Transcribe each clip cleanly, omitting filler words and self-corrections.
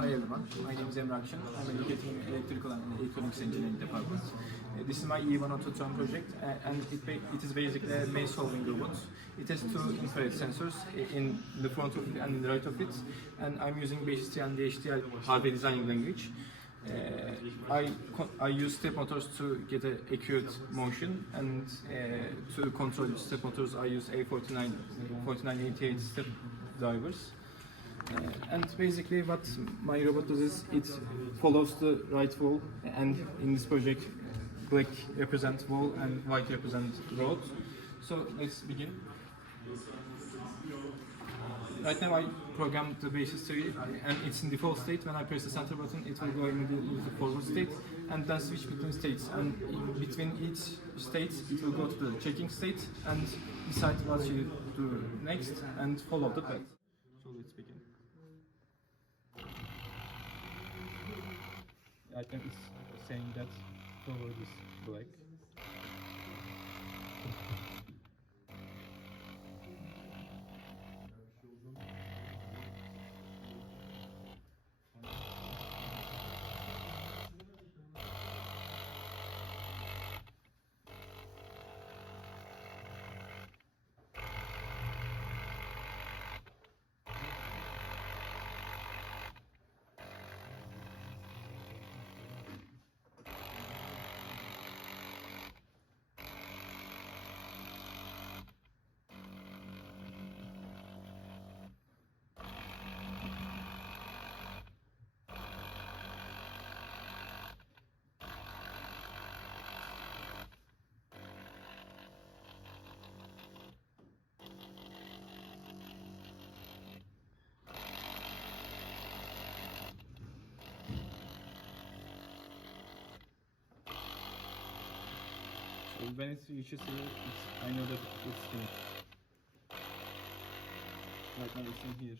Hi everyone, my name is Emre Akçın. I'm educating in electrical and electronics engineering department. This is my EEE autotron project, and it is basically a maze solving robot. It has two infrared sensors in the front of it and in the right of it, and I'm using BHT and DHDL hardware designing language. I use step motors to get an accurate motion, and to control step motors I use A49 4988 step drivers. And basically what my robot does is it follows the right wall, and in this project black represents wall and white represents road. So let's begin. Right now I programmed the basis tree and it's in default state. When I press the center button it will go immediately to the forward state and then switch between states, and between each state it will go to the checking state and decide what you do next and follow the path. So let's begin. I think it's saying that forward is black. So when it reaches here, I know that it's finished. Right now it's in here.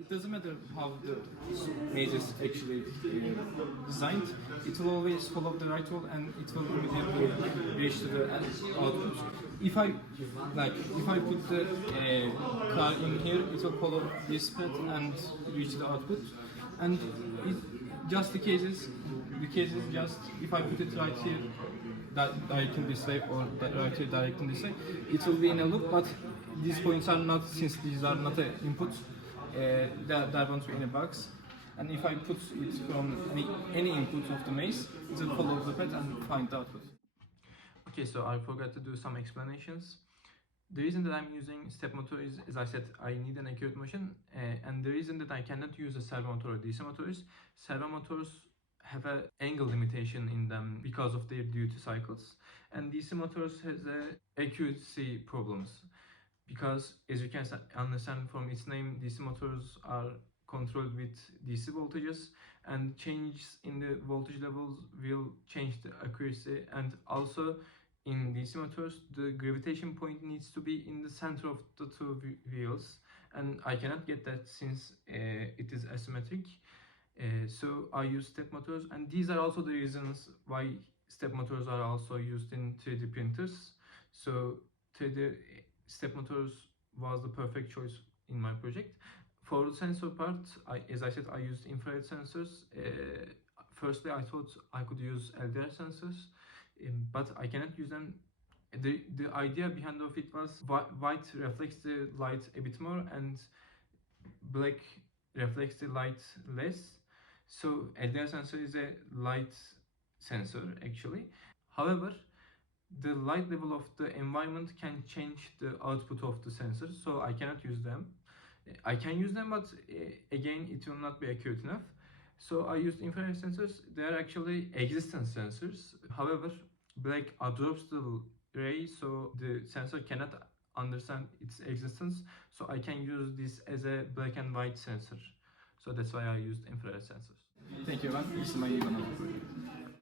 It doesn't matter how the maze is actually designed, it will always follow the right wall and it will immediately reach to the output. If I put the car in here, it will follow this path and reach the output. And just the case is just if I put it right here, directly this way, or right here directly this way, it will be in a loop. But these points are not, since these are not an input. There won't be any bugs, and if I put it from any input of the maze, it will follow the path and find the output. Okay, so I forgot to do some explanations. The reason that I'm using step motor is, as I said, I need an accurate motion, and the reason that I cannot use a servo motor or DC motor is servo motors have an angle limitation in them because of their duty cycles, and DC motors has accuracy problems. Because as you can understand from its name, DC motors are controlled with DC voltages, and changes in the voltage levels will change the accuracy. And also in DC motors, the gravitation point needs to be in the center of the two wheels, and I cannot get that since it is asymmetric. So I use step motors, and these are also the reasons why step motors are also used in 3D printers. So 3D step motors was the perfect choice in my project. For the sensor part, as I said, I used infrared sensors. Firstly, I thought I could use LDR sensors, but I cannot use them. The idea behind of it was white reflects the light a bit more and black reflects the light less. So LDR sensor is a light sensor actually. However, the light level of the environment can change the output of the sensor, so I cannot use them. I can use them, but again it will not be accurate enough. So I used infrared sensors. They are actually existence sensors. However, black absorbs the ray, so the sensor cannot understand its existence. So I can use this as a black and white sensor. So that's why I used infrared sensors. Thank you, everyone. This is my